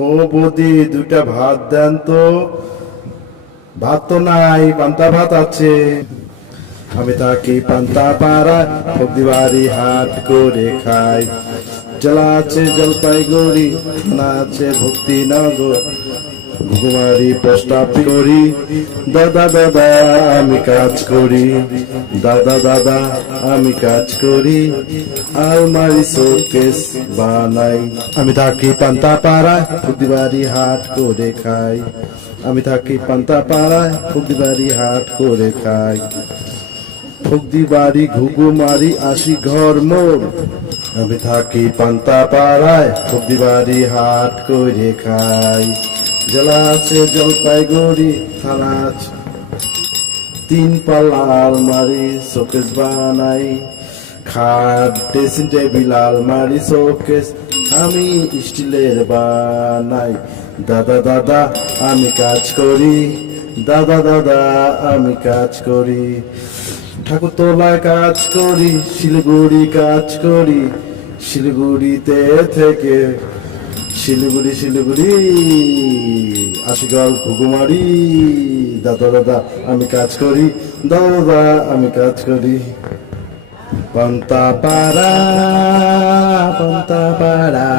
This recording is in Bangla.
ও বৌদি, দুইটা ভাত দেন তো। ভাত তো নাই, পান্তা ভাত আছে। আমি থাকি পান্তা পাড়ায়, প্রতিবারই হাট করে খাই। জেলা আছে জলপাইগুড়ি, থানা আছে ভক্তিনগর, ঘুমারি পোস্ট অফিস করি। দাদা দাদা আমি কাজ করি, দাদা দাদা আমি কাজ করি, আলমারি শোকেস বানাই। আমি থাকি পান্তা পাড়ায়, প্রতিবারই হাট করে খাই। আমি থাকি পান্তা পাড়ায়, প্রতিবারই হাট করে খাই। ফুকদি বাড়ি ঘুঘু মারি আসি ঘর মোর। আমি থাকি পান্তা পাড়ায়, ফুকদি বাড়ি হাট করে খাই। জেলা আছে জলপাইগুড়ি, থানা আছে তিন পাল্লা আলমারি শোকেস বানাই। খাট ড্রেসিং টেবিল আলমারি শোকেস আমি স্টিলের বানাই। দাদা দাদা আমি কাজ করি, দাদা দাদা আমি কাজ করি। ঠাকুরতলায় কাজ করি, শিলিগুড়ি কাজ করি, শিলিগুড়িতে থেকে শিলিগুড়ি শিলিগুড়ি আশিগড় ঘুঘুমারি। দাদা দাদা আমি কাজ করি, দাদা দাদা আমি কাজ করি। পান্তা পাড়া, পান্তা পাড়া।